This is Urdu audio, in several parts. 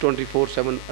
24/7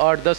8-10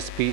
SP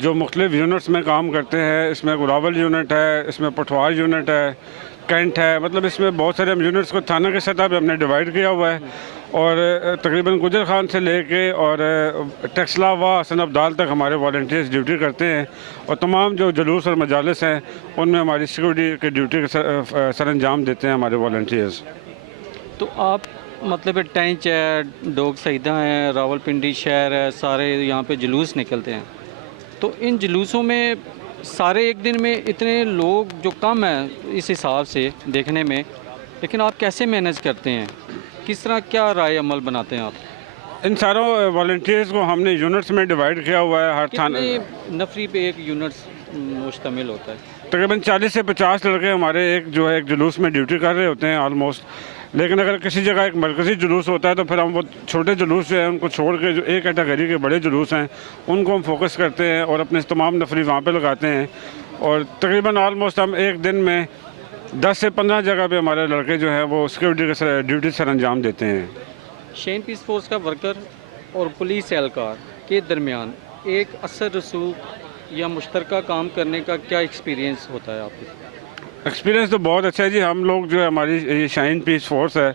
جو مختلف یونٹس میں کام کرتے ہیں. اس میں راول یونٹ ہے, اس میں پٹوار یونٹ ہے, کینٹ ہے, مطلب اس میں بہت سارے یونٹس کو تھانہ کی سطح پہ ہم نے ڈیوائڈ کیا ہوا ہے. اور تقریباً گجر خان سے لے کے اور ٹیکسلا و حسن ابدال تک ہمارے والنٹیئرز ڈیوٹی کرتے ہیں. اور تمام جو جلوس اور مجالس ہیں ان میں ہماری سیکورٹی کی ڈیوٹی کا سر انجام دیتے ہیں ہمارے والنٹیئرز. تو آپ مطلب ٹینچ ہے, ڈوگ سعیدہ ہیں, راول پنڈی شہر ہے, سارے یہاں پہ جلوس نکلتے ہیں. تو ان جلوسوں میں سارے ایک دن میں اتنے لوگ جو کم ہیں اس حساب سے دیکھنے میں, لیکن آپ کیسے مینیج کرتے ہیں؟ کس طرح کیا رائے عمل بناتے ہیں آپ؟ ان ساروں والنٹیئرز کو ہم نے یونٹس میں ڈیوائڈ کیا ہوا ہے. ہر تھانہ کتنے نفری پہ ایک یونٹس مشتمل ہوتا ہے؟ تقریباً 40 سے 50 لڑکے ہمارے ایک جو ہے ایک جلوس میں ڈیوٹی کر رہے ہوتے ہیں آلموسٹ. لیکن اگر کسی جگہ ایک مرکزی جلوس ہوتا ہے تو پھر ہم وہ چھوٹے جلوس جو ہیں ان کو چھوڑ کے جو ایک کیٹیگری کے بڑے جلوس ہیں ان کو ہم فوکس کرتے ہیں اور اپنے تمام نفری وہاں پہ لگاتے ہیں. اور تقریباً آلموسٹ ہم ایک دن میں 10 سے 15 جگہ پہ ہمارے لڑکے جو ہیں وہ سیکورٹی کے ڈیوٹی سر انجام دیتے ہیں. شاہین پیس فورس کا ورکر اور پولیس اہلکار کے درمیان ایک اثر رسوخ یا مشترکہ کام کرنے کا کیا ایکسپیرینس ہوتا ہے آپ کے؟ ایکسپیرینس تو بہت اچھا ہے جی. ہم لوگ جو ہے ہماری یہ شاہین پیس فورس ہے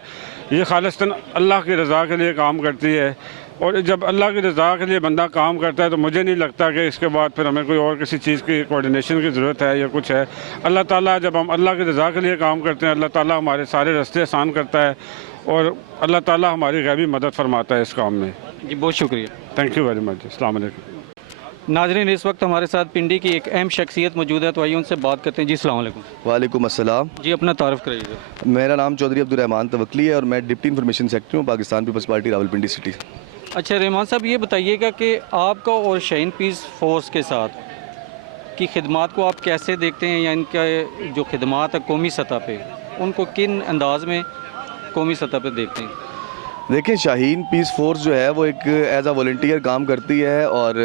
یہ خالصتاً اللہ کی رضا کے لیے کام کرتی ہے. اور جب اللہ کی رضا کے لیے بندہ کام کرتا ہے تو مجھے نہیں لگتا کہ اس کے بعد پھر ہمیں کوئی اور کسی چیز کی کوآرڈینیشن کی ضرورت ہے یا کچھ ہے. اللہ تعالیٰ جب ہم اللہ کی رضا کے لیے کام کرتے ہیں اللہ تعالیٰ ہمارے سارے راستے آسان کرتا ہے اور اللہ تعالیٰ ہماری غیبی مدد فرماتا ہے اس کام میں. جی بہت شکریہ. Thank you very much. السلام علیکم. ناظرین اس وقت ہمارے ساتھ پنڈی کی ایک اہم شخصیت موجود ہے, تو آئیے ان سے بات کرتے ہیں. جی السلام علیکم. وعلیکم السلام. جی اپنا تعارف کرائیے گا. میرا نام چودھری عبدالرحمان توکلی ہے اور میں ڈپٹی انفارمیشن سیکٹری ہوں پاکستان پیپلز پارٹی راولپنڈی سٹی. اچھا رحمان صاحب یہ بتائیے گا کہ آپ کا اور شاہین پیس فورس کے ساتھ کی خدمات کو آپ کیسے دیکھتے ہیں, یا ان کا جو خدمات ہے قومی سطح پہ ان کو کن انداز میں قومی سطح پہ دیکھتے ہیں؟ دیکھیں شاہین پیس فورس جو ہے وہ ایک ایز اے والنٹیئر کام کرتی ہے اور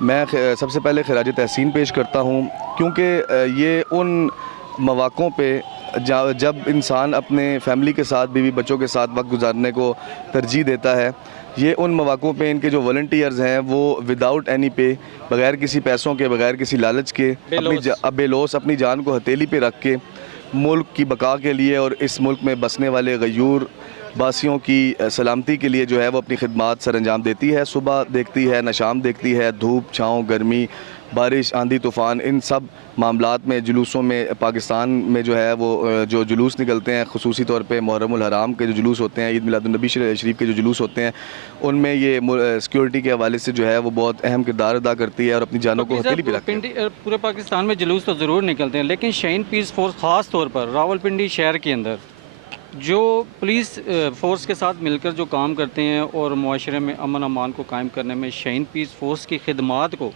میں سب سے پہلے خراج تحسین پیش کرتا ہوں کیونکہ یہ ان مواقعوں پہ جب انسان اپنے فیملی کے ساتھ بیوی بچوں کے ساتھ وقت گزارنے کو ترجیح دیتا ہے, یہ ان مواقعوں پہ ان کے جو والنٹیئرز ہیں وہ وداؤٹ اینی پے, بغیر کسی پیسوں کے, بغیر کسی لالچ کے, بے لوث اپنی جان کو ہتھیلی پہ رکھ کے ملک کی بقا کے لیے اور اس ملک میں بسنے والے غیور باسیوں کی سلامتی کے لیے جو ہے وہ اپنی خدمات سر انجام دیتی ہے. صبح دیکھتی ہے, نہ شام دیکھتی ہے, دھوپ چھاؤں گرمی بارش آندھی طوفان, ان سب معاملات میں جلوسوں میں پاکستان میں جو ہے وہ جو جلوس نکلتے ہیں خصوصی طور پہ محرم الحرام کے جو جلوس ہوتے ہیں, عید میلاد النبی شریف کے جو جلوس ہوتے ہیں, ان میں یہ سیکورٹی کے حوالے سے جو ہے وہ بہت اہم کردار ادا کرتی ہے اور اپنی جانوں کو ہتھیلی پہ رکھتی ہے. پورے پاکستان میں جلوس تو ضرور نکلتے ہیں, لیکن شاہین پیس فورس خاص طور پر راول پنڈی شہر کے اندر جو پولیس فورس کے ساتھ مل کر جو کام کرتے ہیں اور معاشرے میں امن امان کو قائم کرنے میں شاہین پیس فورس کی خدمات کو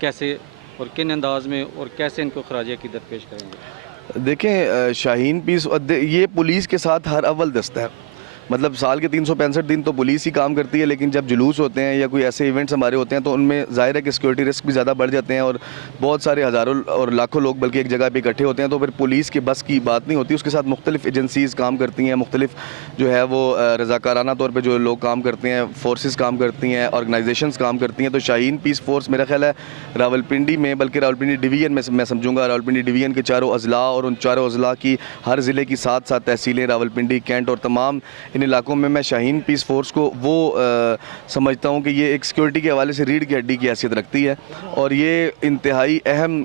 کیسے اور کن انداز میں اور کیسے ان کو خراج عقیدت پیش کریں گے؟ دیکھیں شاہین پیس یہ پولیس کے ساتھ ہر اول دستہ ہے, مطلب سال کے 365 دن تو پولیس ہی کام کرتی ہے, لیکن جب جلوس ہوتے ہیں یا کوئی ایسے ایونٹس ہمارے ہوتے ہیں تو ان میں ظاہر ہے کہ سیکورٹی رسک بھی زیادہ بڑھ جاتے ہیں اور بہت سارے ہزاروں اور لاکھوں لوگ بلکہ ایک جگہ پہ اکٹھے ہوتے ہیں, تو پھر پولیس کے بس کی بات نہیں ہوتی. اس کے ساتھ مختلف ایجنسیز کام کرتی ہیں, مختلف جو ہے وہ رضاکارانہ طور پہ جو لوگ کام کرتے ہیں, فورسز کام کرتی ہیں, آرگنائزیشنز کام کرتی ہیں. تو شاہین پیس فورس میرا خیال ہے راولپنڈی میں, بلکہ راولپنڈی ڈویژن میں سمجھوں گا, راولپنڈی ڈویژن کے چاروں اضلاع اور ان چاروں اضلاع کی ہر ضلع کی 7 تحصیلیں, راولپنڈی, کینٹ اور تمام ان علاقوں میں شاہین پیس فورس کو وہ سمجھتا ہوں کہ یہ ایک سیکورٹی کے حوالے سے ریڑھ کی ہڈی کی حیثیت رکھتی ہے اور یہ انتہائی اہم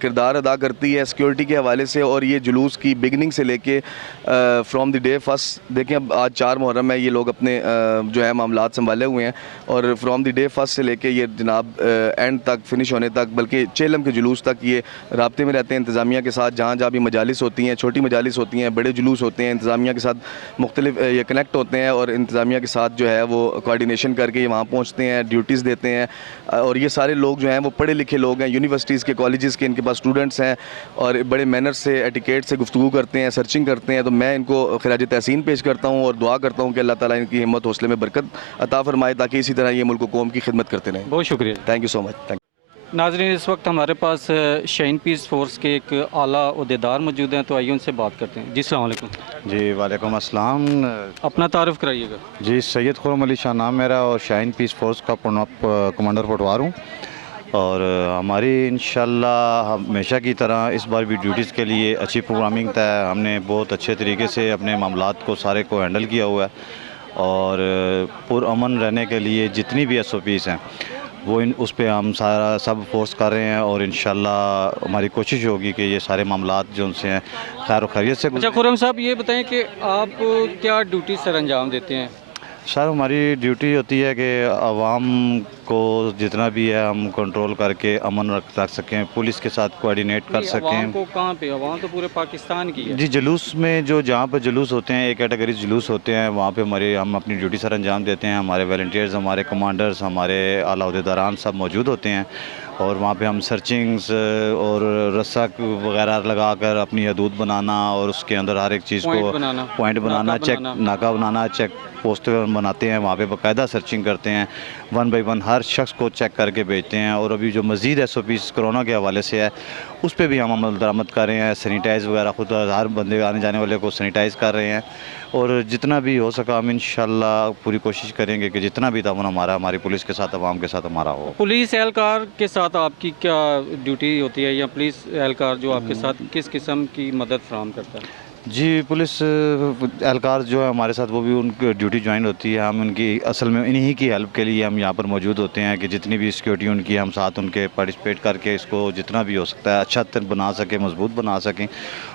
کردار ادا کرتی ہے سیکورٹی کے حوالے سے. اور یہ جلوس کی بگننگ سے لے کے فرام دی ڈے فرسٹ, دیکھیں اب آج 4 محرم ہے, یہ لوگ اپنے جو ہے معاملات سنبھالے ہوئے ہیں اور فرام دی ڈے فرسٹ سے لے کے یہ جناب اینڈ تک فنش ہونے تک, بلکہ چیلم کے جلوس تک یہ رابطے میں رہتے ہیں انتظامیہ کے ساتھ. جہاں جہاں بھی مجالس ہوتی ہیں, چھوٹی مجالس ہوتی ہیں, بڑے جلوس ہوتے ہیں, انتظامیہ کے ساتھ مختلف یہ کنیکٹ ہوتے ہیں اور انتظامیہ کے ساتھ جو ہے وہ کوارڈینیشن کر کے وہاں پہنچتے ہیں, ڈیوٹیز دیتے ہیں. اور یہ سارے لوگ جو ہیں وہ پڑھے لکھے لوگ ہیں, یونیورسٹیز کے, کالجز کے ان کے پاس اسٹوڈنٹس ہیں اور بڑے مینرز سے, ایٹیکیٹ سے گفتگو کرتے ہیں, سرچنگ کرتے ہیں. تو میں ان کو خراج تحسین پیش کرتا ہوں اور دعا کرتا ہوں کہ اللہ تعالیٰ ان کی ہمت حوصلے میں برکت عطا فرمائے تاکہ اسی طرح یہ ملک و قوم کی خدمت کرتے رہیں. بہت شکریہ. تھینک یو سو مچ. ناظرین اس وقت ہمارے پاس شاہین پیس فورس کے ایک اعلیٰ عہدیدار موجود ہیں, تو آئیے ان سے بات کرتے ہیں. جی السلام علیکم. جی وعلیکم السلام. اپنا تعارف کرائیے گا. جی سید خرم علی شاہ نام میرا اور شاہین پیس فورس کا کمانڈر پٹوار ہوں. اور ہماری انشاءاللہ ہمیشہ کی طرح اس بار بھی ڈیوٹیز کے لیے اچھی پروگرامنگ طے ہے. ہم نے بہت اچھے طریقے سے اپنے معاملات کو سارے کو ہینڈل کیا ہوا ہے اور پرامن رہنے کے لیے جتنی بھی SOPs ہیں وہ اس پہ ہم سارا سب فورس کر رہے ہیں اور انشاءاللہ ہماری کوشش ہوگی کہ یہ سارے معاملات جو ان سے ہیں خیر و خیریت سے اچھا خرم صاحب یہ بتائیں کہ آپ کیا ڈیوٹی سر انجام دیتے ہیں؟ سر ہماری ڈیوٹی ہوتی ہے کہ عوام کو جتنا بھی ہے ہم کنٹرول کر کے امن رکھ سکیں, پولیس کے ساتھ کوآرڈینیٹ کر سکیں. عوام کو کہاں پہ؟ عوام تو پورے پاکستان کی ہے. جی جلوس میں جو جہاں پہ جلوس ہوتے ہیں ایک کیٹیگری جلوس ہوتے ہیں وہاں پہ ہم اپنی ڈیوٹی سر انجام دیتے ہیں. ہمارے والنٹیئرز, ہمارے کمانڈرز, ہمارے اعلیٰ عہدیداران سب موجود ہوتے ہیں اور وہاں پہ ہم سرچنگز اور رسک وغیرہ لگا کر اپنی حدود بنانا اور اس کے اندر ہر ایک چیز کو پوائنٹ بنانا, چیک ناکہ بنانا, چیک پوسٹ بناتے ہیں, وہاں پہ باقاعدہ سرچنگ کرتے ہیں, 1 بائی 1 ہر شخص کو چیک کر کے بھیجتے ہیں. اور ابھی جو مزید SOPs کرونا کے حوالے سے ہے اس پہ بھی ہم عمل درآمد کر رہے ہیں. سینیٹائز وغیرہ خود ہر بندے آنے جانے والے کو سینیٹائز کر رہے ہیں اور جتنا بھی ہو سکا ہم انشاءاللہ پوری کوشش کریں گے کہ جتنا بھی تعاون ہماری پولیس کے ساتھ عوام کے ساتھ ہمارا ہو. پولیس اہلکار کے ساتھ آپ کی کیا ڈیوٹی ہوتی ہے یا پولیس اہلکار جو آپ کے ساتھ کس قسم کی مدد فراہم کرتا ہے؟ جی پولیس اہلکار جو ہے ہمارے ساتھ وہ بھی ان کی ڈیوٹی جوائن ہوتی ہے. ہم ان کی اصل میں انہی کی ہیلپ کے لیے ہم یہاں پر موجود ہوتے ہیں کہ جتنی بھی سیکیورٹی ان کی ہم ساتھ ان کے پارٹیسپیٹ کر کے اس کو جتنا بھی ہو سکتا ہے اچھا بنا سکیں, مضبوط بنا سکیں.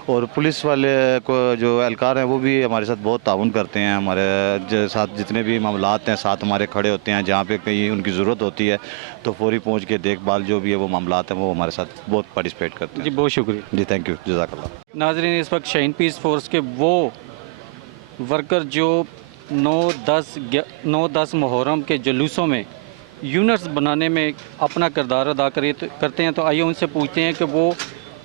اور پولیس والے کو جو اہلکار ہیں وہ بھی ہمارے ساتھ بہت تعاون کرتے ہیں. ہمارے ساتھ جتنے بھی معاملات ہیں ساتھ ہمارے کھڑے ہوتے ہیں, جہاں پہ کہیں ان کی ضرورت ہوتی ہے تو فوری پہنچ کے دیکھ بھال جو بھی ہے وہ معاملات ہیں وہ ہمارے ساتھ بہت پارٹیسپیٹ کرتے ہیں. جی بہت شکریہ. جی تھینک یو, جزاک اللہ. ناظرین اس وقت شاہین پیس فورس کے وہ ورکر جو 9-10 محرم کے جلوسوں میں یونٹس بنانے میں اپنا کردار ادا کرتے ہیں, تو آئیے ان سے پوچھتے ہیں کہ وہ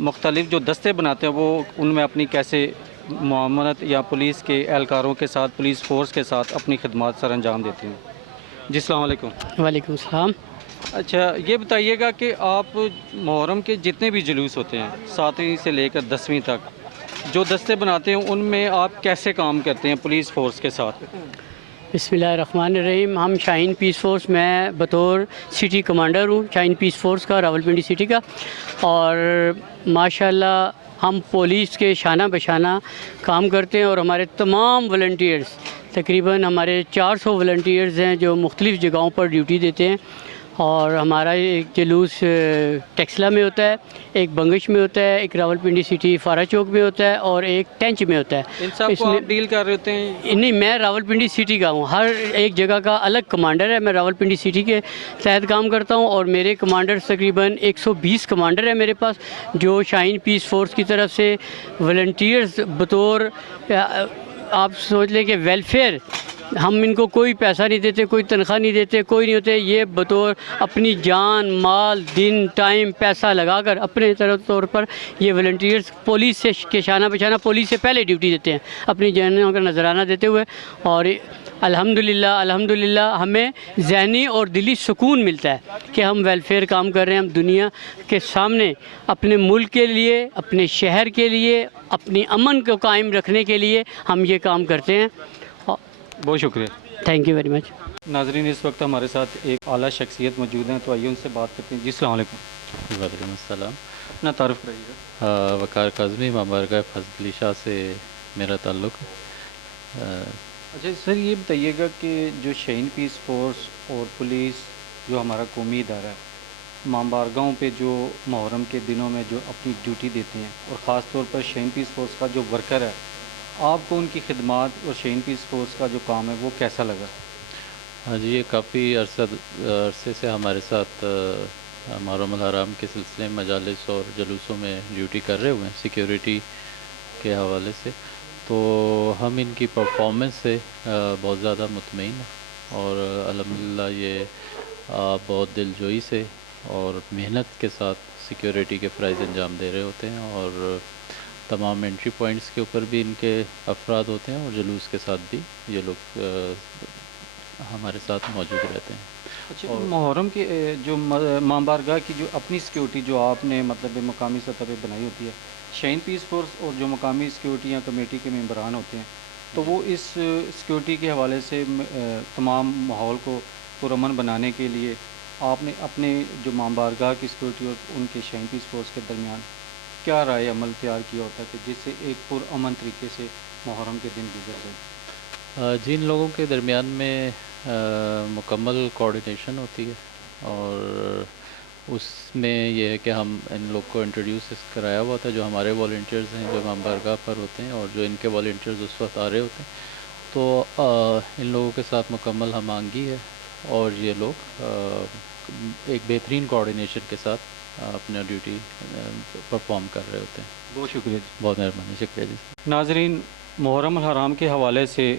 مختلف جو دستے بناتے ہیں وہ ان میں اپنی کیسے معاملات یا پولیس کے اہلکاروں کے ساتھ, پولیس فورس کے ساتھ اپنی خدمات سر انجام دیتے ہیں. جی السلام علیکم. وعلیکم السلام. اچھا یہ بتائیے گا کہ آپ محرم کے جتنے بھی جلوس ہوتے ہیں 7ویں سے لے کر 10ویں تک جو دستے بناتے ہیں ان میں آپ کیسے کام کرتے ہیں پولیس فورس کے ساتھ؟ بسم اللہ الرحمن الرحیم. ہم شاہین پیس فورس, میں بطور سٹی کمانڈر ہوں شاہین پیس فورس کا, راولپنڈی سٹی کا, اور ماشاءاللہ ہم پولیس کے شانہ بشانہ کام کرتے ہیں. اور ہمارے تمام والنٹیئرز, تقریباً ہمارے 400 والنٹیئرز ہیں جو مختلف جگہوں پر ڈیوٹی دیتے ہیں. اور ہمارا ایک جلوس ٹیکسلا میں ہوتا ہے, ایک بنگش میں ہوتا ہے, ایک راولپنڈی سٹی فارا چوک میں ہوتا ہے اور ایک ٹینچ میں ہوتا ہے. ان سب کو آپ ڈیل کر رہے ہوتے ہیں؟ نہیں, میں راولپنڈی سٹی کا ہوں. ہر ایک جگہ کا الگ کمانڈر ہے. میں راولپنڈی سٹی کے تحت کام کرتا ہوں اور میرے کمانڈر تقریباً 120 کمانڈر ہیں میرے پاس, جو شاہین پیس فورس کی طرف سے والنٹیئرز بطور, آپ سوچ لیں کہ ویلفیئر, ہم ان کو کوئی پیسہ نہیں دیتے, کوئی تنخواہ نہیں دیتے, کوئی نہیں ہوتے. یہ بطور اپنی جان, مال, دن, ٹائم, پیسہ لگا کر اپنے طور پر یہ والنٹیئرز پولیس سے کے شانہ بشانہ پولیس سے پہلے ڈیوٹی دیتے ہیں اپنی جانوں کا نذرانہ دیتے ہوئے. اور الحمدللہ ہمیں ذہنی اور دلی سکون ملتا ہے کہ ہم ویلفیئر کام کر رہے ہیں. ہم دنیا کے سامنے اپنے ملک کے لیے, اپنے شہر کے لیے, اپنی امن کو قائم رکھنے کے لیے ہم یہ کام کرتے ہیں. بہت شکریہ. Thank you very much. ناظرین اس وقت ہمارے ساتھ ایک اعلیٰ شخصیت موجود ہیں, تو آئیے ان سے بات کرتے ہیں. جی السلام علیکم. وعلیکم السلام. اپنا تعارف کرائیے گا. وقار کاظمی, مامبارگاہ فضل علی شاہ سے میرا تعلق. اچھا سر یہ بتائیے گا کہ جو شاہین پیس فورس اور پولیس جو ہمارا قومی ادارہ ہے, مامبارگاہوں پہ جو محرم کے دنوں میں جو اپنی ڈیوٹی دیتے ہیں, اور خاص طور پر شاہین پیس فورس کا جو ورکر ہے, آپ کو ان کی خدمات اور شاہین پیس فورس کا جو کام ہے وہ کیسا لگا؟ ہاں جی, یہ کافی عرصے سے ہمارے ساتھ محرم الحرام کے سلسلے میں مجالس اور جلوسوں میں ڈیوٹی کر رہے ہوئے ہیں سیکیورٹی کے حوالے سے. تو ہم ان کی پرفارمنس سے بہت زیادہ مطمئن ہیں اور الحمدللہ یہ بہت دل جوئی سے اور محنت کے ساتھ سیکیورٹی کے فرائض انجام دے رہے ہوتے ہیں. اور تمام انٹری پوائنٹس کے اوپر بھی ان کے افراد ہوتے ہیں اور جلوس کے ساتھ بھی یہ لوگ ہمارے ساتھ موجود رہتے ہیں. اچھا, محرم کے جو مامبارگاہ کی جو اپنی سیکیورٹی جو آپ نے مطلب مقامی سطح پہ بنائی ہوتی ہے, شاہین پیس فورس اور جو مقامی سیکیورٹی یا کمیٹی کے ممبران ہوتے ہیں, تو وہ اس سیکیورٹی کے حوالے سے تمام ماحول کو پرامن بنانے کے لیے آپ نے اپنے جو ماں بارگاہ کی سیکورٹی اور ان کے شاہین پیس فورس کے درمیان کیا رائے عمل تیار کیا ہوتا ہے کہ جس سے ایک پرامن طریقے سے محرم کے دن گزر جائے؟ جن لوگوں کے درمیان میں مکمل کوارڈینیشن ہوتی ہے، اور اس میں یہ ہے کہ ہم ان لوگ کو انٹروڈیوس کرایا ہوا تھا، جو ہمارے والنٹیئرز ہیں جو ماں بارگاہ پر ہوتے ہیں اور جو ان کے والنٹیئرز اس وقت آ رہے ہوتے ہیں، تو ان لوگوں کے ساتھ مکمل ہم آہنگی ہے، اور یہ لوگ ایک بہترین کوارڈینیشن کے ساتھ اپنا ڈیوٹی پرفارم کر رہے ہوتے ہیں۔ بہت شکریہ جی۔ بہت مہربانی، شکریہ جی۔ ناظرین، محرم الحرام کے حوالے سے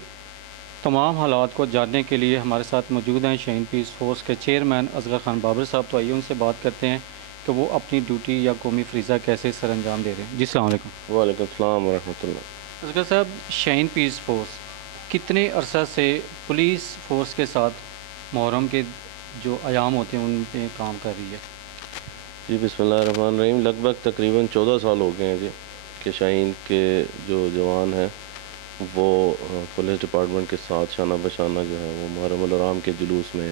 تمام حالات کو جاننے کے لیے ہمارے ساتھ موجود ہیں شاہین پیس فورس کے چیئرمین اصغر خان بابر صاحب، تو آئیے ان سے بات کرتے ہیں کہ وہ اپنی ڈیوٹی یا قومی فریضہ کیسے سر انجام دے رہے ہیں۔ جی السلام علیکم۔ وعلیکم السلام ورحمۃ اللہ۔ اصغر صاحب، شاہین پیس فورس کتنے عرصہ سے پولیس فورس کے ساتھ محرم کے جو ایام ہوتے ہیں ان پہ کام کر رہی ہے؟ جی بسم اللہ الرحمن الرحیم، لگ بھگ تقریباً 14 سال ہو گئے ہیں جی کہ شاہین کے جو جوان ہیں وہ پولیس ڈپارٹمنٹ کے ساتھ شانہ بشانہ جو ہے وہ محرم الحرام کے جلوس میں،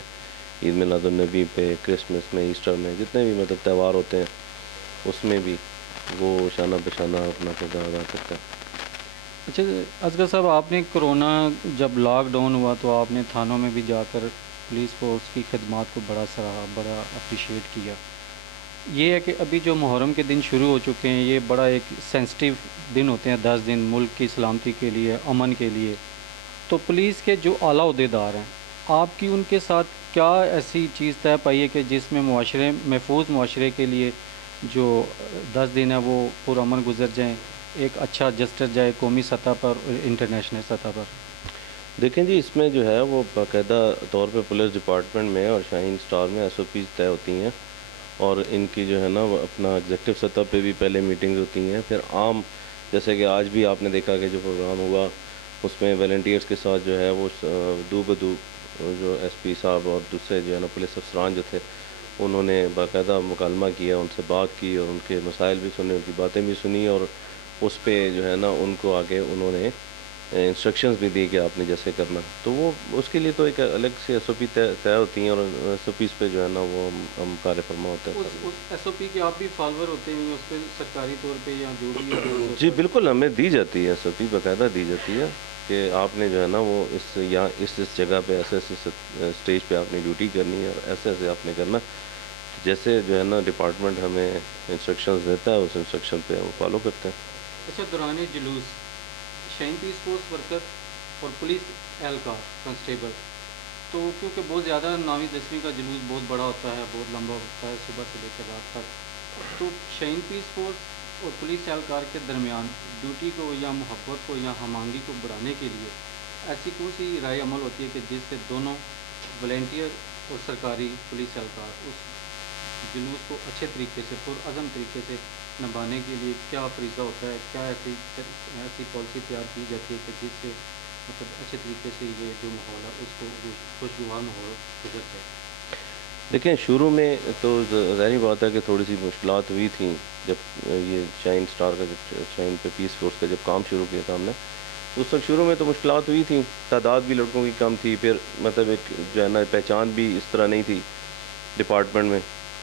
عید میلاد النبی پہ، کرسمس میں، ایسٹر میں، جتنے بھی مطلب تہوار ہوتے ہیں اس میں بھی وہ شانہ بشانہ اپنا کردار ادا کرتے ہیں۔ اچھا اصغر صاحب، آپ نے کرونا جب لاک ڈاؤن ہوا تو آپ نے تھانوں میں بھی جا کر پولیس فورس کی خدمات کو بڑا سراہا، بڑا اپریشیٹ کیا۔ یہ ہے کہ ابھی جو محرم کے دن شروع ہو چکے ہیں، یہ بڑا ایک سینسٹیو دن ہوتے ہیں، 10 دن ملک کی سلامتی کے لیے، امن کے لیے، تو پولیس کے جو اعلیٰ عہدیدار ہیں، آپ کی ان کے ساتھ کیا ایسی چیز طے پائی ہے کہ جس میں محفوظ معاشرے کے لیے جو 10 دن ہے وہ پرامن گزر جائیں، ایک اچھا جسٹر جائے قومی سطح پر اور انٹرنیشنل سطح پر؟ دیکھیں جی، اس میں جو ہے وہ باقاعدہ طور پہ پولیس ڈپارٹمنٹ میں اور شاہین سٹار میں SOPs طے ہوتی ہیں، اور ان کی جو ہے نا وہ اپنا ایگزیکٹو سطح پہ بھی پہلے میٹنگز ہوتی ہیں، پھر عام جیسے کہ آج بھی آپ نے دیکھا کہ جو پروگرام ہوا اس میں والنٹیئرس کے ساتھ جو ہے وہ دو بدو جو SP صاحب اور دوسرے جو ہے نا پولیس افسران جو تھے انہوں نے باقاعدہ مکالمہ کیا، ان سے بات کی اور ان کے مسائل بھی سنے، ان کی باتیں بھی سنی، اور اس پہ جو ہے نا ان کو آگے انہوں نے انسٹرکشنز بھی دی کہ آپ نے جیسے کرنا، تو وہ اس کے لیے تو ایک الگ سی SOP طے ہوتی ہیں، اور SOPs پہ جو ہے نا وہ ہم کار فرما ہوتے ہیں۔ اس SOP کے آپ بھی فالوور ہوتے ہیں اس پہ سرکاری طور پہ یا جو بھی؟ جی بالکل، ہمیں دی جاتی ہے SOP، باقاعدہ دی جاتی ہے کہ آپ نے جو ہے نا وہ اس جگہ پہ ایسے اسٹیج پہ آپ نے ڈیوٹی کرنی ہے، اور ایسے ایسے آپ نے کرنا، جیسے جو ہے نا ڈپارٹمنٹ ہمیں انسٹرکشنز دیتا ہے اس انسٹرکشن پہ ہم فالو کرتے ہیں۔ اچھا، دوران جلوس شاہین پیس فورس ورکر اور پولیس اہلکار کانسٹیبل، تو کیونکہ بہت زیادہ 9ویں 10ویں کا جلوس بہت بڑا ہوتا ہے، بہت لمبا ہوتا ہے، صبح سے لے کے رات تک، تو شاہین پیس فورس اور پولیس اہلکار کے درمیان ڈیوٹی کو یا محبت کو یا ہم آہنگی کو بڑھانے کے لیے ایسی کون سی رائے عمل ہوتی ہے کہ جس سے دونوں والنٹیئر اور سرکاری پولیس اہلکار اس جلوس کو اچھے طریقے سے پرعزم طریقے سے نبھانے کے لیے کیا فریضہ ہوتا ہے، کیا ایسی پالیسی تیار کی جاتی ہے کہ جس سے مطلب اچھے طریقے سے یہ جو ماحول ہے اس کو خوشگوار ماحول گزر جائے؟ دیکھیں، شروع میں تو ظاہری بات ہے کہ تھوڑی سی مشکلات ہوئی تھیں جب یہ شاہین سٹار کا شاہین پہ پیس فورس کا جب کام شروع کیا تھا ہم نے، تو اس وقت شروع میں تو مشکلات ہوئی تھیں، تعداد بھی لڑکوں کی کم تھی، پھر مطلب ایک جو ہے نا پہچان بھی اس طرح نہیں تھی ڈپارٹمنٹ میں،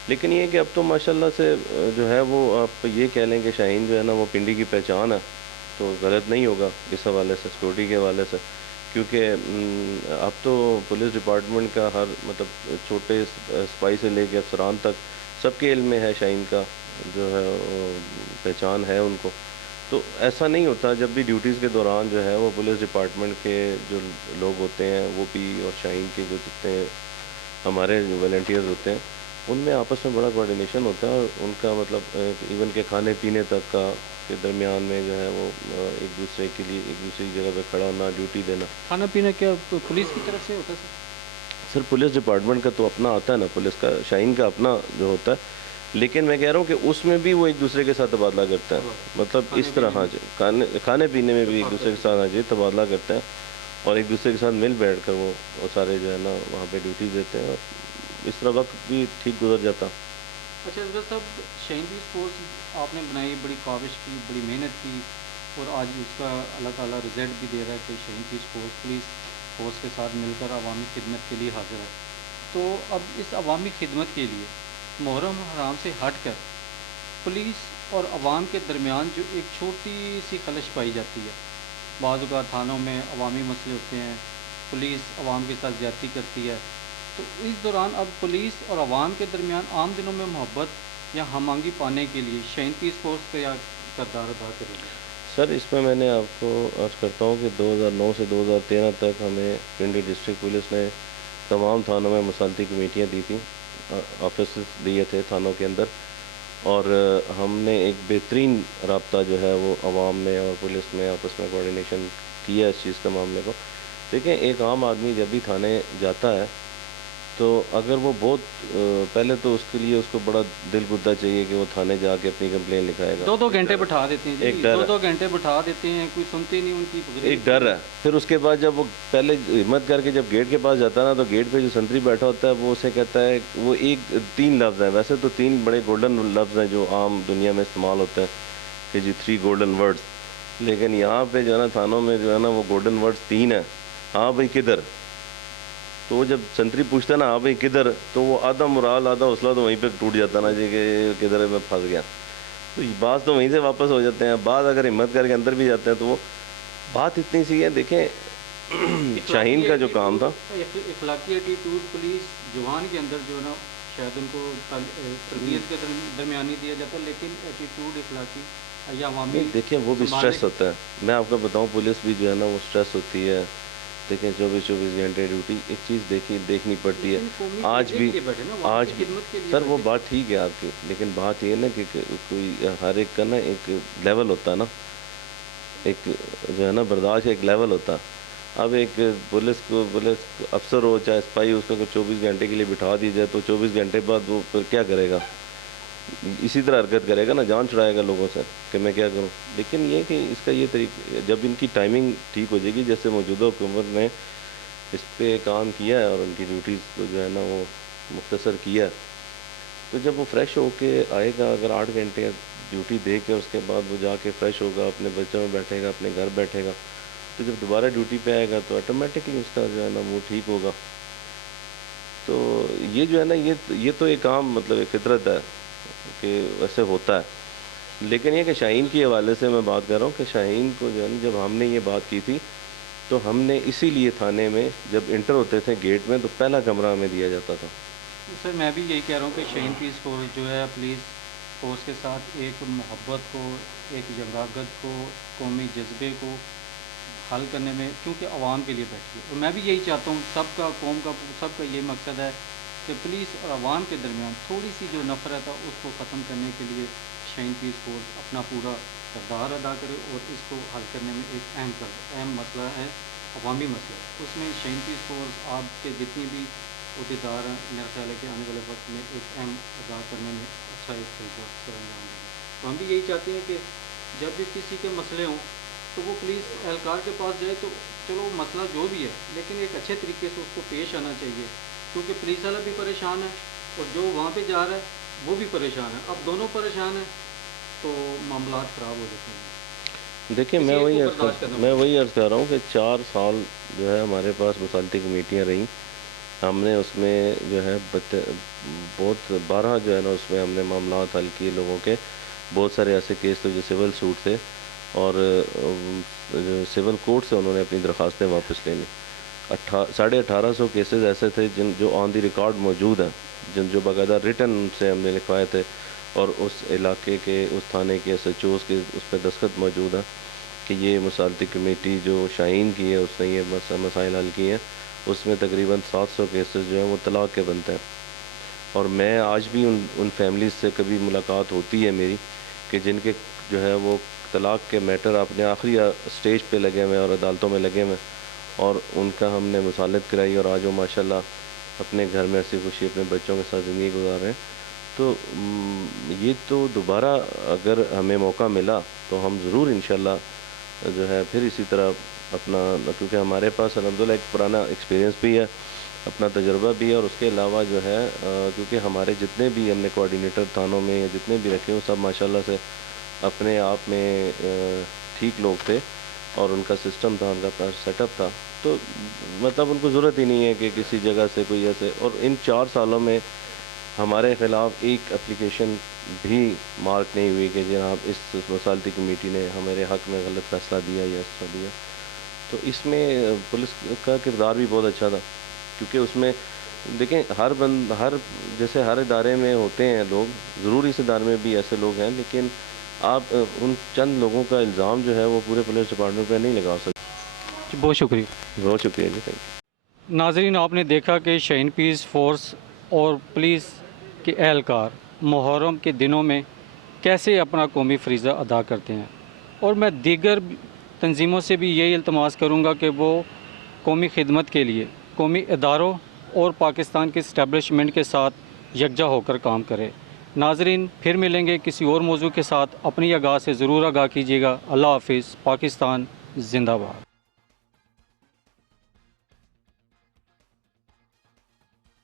لیکن یہ کہ اب تو ماشاءاللہ سے جو ہے وہ آپ یہ کہہ لیں کہ شاہین جو ہے نا وہ پنڈی کی پہچان ہے، تو غلط نہیں ہوگا اس حوالے سے، سیکورٹی کے حوالے سے، کیونکہ اب تو پولیس ڈپارٹمنٹ کا ہر مطلب چھوٹے سپاہی سے لے کے افسران تک سب کے علم میں ہے شاہین کا جو ہے پہچان ہے ان کو، تو ایسا نہیں ہوتا، جب بھی ڈیوٹیز کے دوران جو ہے وہ پولیس ڈپارٹمنٹ کے جو لوگ ہوتے ہیں وہ بھی اور شاہین کے جو جتنے ہمارے جو والنٹیئرز ہوتے ہیں ان میں آپس میں بڑا کوارڈینیشن ہوتا ہے، اور ان کا مطلب ایون کہ کھانے پینے تک کا کے درمیان میں جو ہے وہ ایک دوسرے کے لیے ایک دوسری جگہ پہ کھڑا ہونا، ڈیوٹی دینا۔ کھانا پینا کیا پولیس کی طرف سے ہوتا ہے سر پولیس ڈپارٹمنٹ کا تو اپنا آتا ہے نا، پولیس کا شاہین کا اپنا جو ہوتا ہے، لیکن میں کہہ رہا ہوں کہ اس میں بھی وہ ایک دوسرے کے ساتھ تبادلہ کرتا ہے، مطلب اس طرح ہاں جی، کھانے پینے میں بھی ایک دوسرے کے ساتھ ہاں جی تبادلہ کرتے ہیں، اور ایک دوسرے کے ساتھ مل بیٹھ کر وہ سارے جو ہے نا وہاں پہ ڈیوٹی دیتے ہیں، اور اس طرح وقت بھی ٹھیک گزر جاتا۔ اچھا اصغر صاحب، شاہین پیس فورس آپ نے بنائی، بڑی کاوش کی، بڑی محنت کی، اور آج اس کا اللہ تعالیٰ رزلٹ بھی دے رہا ہے کہ شاہین پیس فورس پولیس فورس کے ساتھ مل کر عوامی خدمت کے لیے حاضر ہے، تو اب اس عوامی خدمت کے لیے محرم حرام سے ہٹ کر پولیس اور عوام کے درمیان جو ایک چھوٹی سی خلش پائی جاتی ہے، بعض اوقات تھانوں میں عوامی مسئلے ہوتے ہیں، پولیس عوام کے ساتھ زیادتی کرتی ہے، تو اس دوران اب پولیس اور عوام کے درمیان عام دنوں میں محبت یا ہم آہنگی پانے کے لیے شاہین پیس فورس کیا کردار ادا کرے گی؟ سر اس میں میں آپ کو عرض کرتا ہوں کہ 2009 سے 2013 تک ہمیں پنڈی ڈسٹرکٹ پولیس نے تمام تھانوں میں مصالحتی کمیٹیاں دی تھیں، آفیسز دیے تھے تھانوں کے اندر، اور ہم نے ایک بہترین رابطہ جو ہے وہ عوام میں اور پولیس میں آپس میں کوارڈینیشن کیا اس چیز کے معاملے کو۔ دیکھیں ایک عام آدمی جب بھی تھانے جاتا ہے تو اگر وہ بہت پہلے تو اس کے لیے اس کو بڑا دل گدا چاہیے کہ وہ تھانے جا کے اپنی کمپلین لکھائے گا، 2 گھنٹے بٹھا دیتے ہیں ایک جی، ڈر ہے، 2 گھنٹے بٹھا دیتے ہیں، کوئی سنتے نہیں ان کی ایک ڈر ہے۔ پھر اس کے بعد جب وہ پہلے ہمت کر کے جب گیٹ کے پاس جاتا ہے نا، تو گیٹ پہ جو سنتری بیٹھا ہوتا ہے وہ اسے کہتا ہے، وہ 3 لفظ ہیں، ویسے تو 3 بڑے گولڈن لفظ ہیں جو عام دنیا میں استعمال ہوتے ہیں کہ جی 3 گولڈن ورڈز، لیکن یہاں پہ جو ہے نا تھانوں میں جو ہے نا وہ گولڈن ورڈز 3 ہیں۔ ہاں بھائی کدھر؟ تو وہ جب سنتری پوچھتا ہے نا ہاں بھائی کدھر، تو وہ آدھا مرال آدھا حوصلہ تو وہیں پہ ٹوٹ جاتا نا جی کہ کدھر ہے، میں پھنس گیا۔ تو بعض تو وہیں سے واپس ہو جاتے ہیں، بعض اگر ہمت کر کے اندر بھی جاتے ہیں تو وہ بات اتنی سی ہے۔ دیکھیں شاہین کا جو کام تھا، اخلاقی ایٹیٹیوڈ پولیس جوان کے اندر جو ہے نا شاید ان کو تربیت کے درمیان ہی دیا جاتا ہے، لیکن ایٹیٹیوڈ اخلاقی یا عوامی دیکھیں وہ بھی سٹریس ہوتا ہے۔ میں آپ کو بتاؤں پولیس بھی جو ہے نا وہ سٹریس ہوتی ہے، دیکھیں 24 گھنٹے ڈیوٹی، ایک چیز دیکھنی پڑتی ہے۔ آج بھی سر وہ بات ٹھیک ہے آپ کی، لیکن بات یہ ہے نا کہ کوئی ہر ایک کا نا ایک لیول ہوتا ہے نا، ایک جو ہے نا برداشت ایک لیول ہوتا ہے۔ اب ایک پولیس افسر ہو چاہے سپاہی، اس کو اگر 24 گھنٹے کے لیے بٹھا دی جائے تو 24 گھنٹے بعد وہ پھر کیا کرے گا؟ اسی طرح حرکت کرے گا نا، جان چھڑائے گا لوگوں سے کہ میں کیا کروں۔ لیکن یہ کہ اس کا یہ طریقہ جب ان کی ٹائمنگ ٹھیک ہو جائے گی، جیسے موجودہ حکومت نے اس پہ کام کیا ہے اور ان کی ڈیوٹیز کو جو ہے نا وہ مختصر کیا ہے، تو جب وہ فریش ہو کے آئے گا، اگر 8 گھنٹے ڈیوٹی دے کے اس کے بعد وہ جا کے فریش ہوگا، اپنے بچوں میں بیٹھے گا، اپنے گھر بیٹھے گا، تو جب دوبارہ ڈیوٹی پہ آئے گا تو آٹومیٹکلی اس کا جو ہے نا وہ ٹھیک ہوگا۔ تو یہ جو ہے نا یہ تو ایک عام مطلب ایک فطرت ہے کہ ویسے ہوتا ہے۔ لیکن یہ کہ شاہین کے حوالے سے میں بات کر رہا ہوں کہ شاہین کو جو ہے نا جب ہم نے یہ بات کی تھی تو ہم نے اسی لیے تھانے میں جب انٹر ہوتے تھے گیٹ میں تو پہلا کمرہ ہمیں دیا جاتا تھا۔ سر میں بھی یہی کہہ رہا ہوں کہ شاہین پیس فورس جو ہے پولیس فورس کے ساتھ ایک محبت کو، ایک جنگاگت کو، قومی جذبے کو حل کرنے میں، کیونکہ عوام کے لیے بیٹھی ہے، اور میں بھی یہی چاہتا ہوں، سب کا قوم کا سب کا یہ مقصد ہے کہ پولیس اور عوام کے درمیان تھوڑی سی جو نفرت ہے اس کو ختم کرنے کے لیے شاہین پیس فورس اپنا پورا کردار ادا کرے، اور اس کو حل کرنے میں ایک اہم مسئلہ ہے، عوامی مسئلہ ہے، اس میں شاہین پیس فورس آپ کے جتنی بھی عہدیدار ہیں، میرا خیال ہے کہ آنے والے وقت میں ایک اہم ادا کرنے میں اچھا ایک طریقہ سر انجام دیں گے۔ تو ہم بھی یہی چاہتے ہیں کہ جب بھی کسی کے مسئلے ہوں تو وہ پولیس اہلکار کے پاس جائے، تو چلو مسئلہ جو بھی ہے لیکن ایک اچھے طریقے سے اس کو پیش آنا چاہیے، کیونکہ پولیس والا بھی پریشان ہے اور جو وہاں پہ جا رہا ہے وہ بھی پریشان ہے، اب دونوں پریشان ہیں تو معاملات خراب ہو جاتے ہیں۔ دیکھیں میں وہی عرض کر رہا ہوں کہ 4 سال جو ہے ہمارے پاس مصالحتی کمیٹیاں رہیں، ہم نے اس میں جو ہے بہت 12 جو ہے نا اس میں ہم نے معاملات حل کیے لوگوں کے، بہت سارے ایسے کیس تھے جو سول سوٹ تھے، اور جو سول کورٹ سے انہوں نے اپنی درخواستیں واپس لے لیں۔ 1850 کیسز ایسے تھے جو آن دی ریکارڈ موجود ہیں، جو باقاعدہ ریٹن سے ہم نے لکھوائے تھے، اور اس علاقے کے اس تھانے کے SHOs کے اس پہ دستخط موجود ہیں کہ یہ مصالحتی کمیٹی جو شاہین کی ہے اس نے یہ مسائل حل کیے ہیں۔ اس میں تقریباً 700 کیسز جو ہیں وہ طلاق کے بنتے ہیں، اور میں آج بھی ان فیملیز سے کبھی ملاقات ہوتی ہے میری کہ جن کے جو ہے وہ طلاق کے میٹر اپنے آخری سٹیج پہ لگے ہوئے اور عدالتوں میں لگے ہوئے، اور ان کا ہم نے مصالحت کرائی، اور آج وہ ماشاءاللہ اپنے گھر میں ایسی خوشی اپنے بچوں کے ساتھ زندگی گزار رہے ہیں۔ تو یہ تو دوبارہ اگر ہمیں موقع ملا تو ہم ضرور انشاءاللہ جو ہے پھر اسی طرح اپنا، کیونکہ ہمارے پاس الحمدللہ ایک پرانا ایکسپیرینس بھی ہے، اپنا تجربہ بھی ہے، اور اس کے علاوہ جو ہے کیونکہ ہمارے جتنے بھی ہم نے کوآرڈینیٹر تھانوں میں یا جتنے بھی رکھے ہیں سب ماشاءاللہ سے اپنے آپ میں ٹھیک لوگ تھے، اور ان کا سسٹم تھا، ان کا سیٹ اپ تھا، تو مطلب ان کو ضرورت ہی نہیں ہے کہ کسی جگہ سے کوئی ایسے. اور ان 4 سالوں میں ہمارے خلاف ایک اپلیکیشن بھی مارک نہیں ہوئی کہ جناب اس وسالتی کمیٹی نے ہمارے حق میں غلط فیصلہ دیا یا اس طرح دیا. تو اس میں پولیس کا کردار بھی بہت اچھا تھا، کیونکہ اس میں دیکھیں جیسے ہر ادارے میں ہوتے ہیں لوگ، ضرور اس ادارے میں بھی ایسے لوگ ہیں، لیکن آپ ان چند لوگوں کا الزام جو ہے وہ پورے پولیس ڈپارٹمنٹ پہ نہیں لگا سکتے. بہت شکریہ. بہت شکریہ جی، تھینک یو. ناظرین، آپ نے دیکھا کہ شاہین پیس فورس اور پولیس کے اہلکار محرم کے دنوں میں کیسے اپنا قومی فریضہ ادا کرتے ہیں، اور میں دیگر تنظیموں سے بھی یہی التماس کروں گا کہ وہ قومی خدمت کے لیے قومی اداروں اور پاکستان کے اسٹیبلشمنٹ کے ساتھ یکجا ہو کر کام کرے. ناظرین، پھر ملیں گے کسی اور موضوع کے ساتھ. اپنی آگاہ سے ضرور آگاہ کیجیے گا. اللہ حافظ. پاکستان زندہ باد.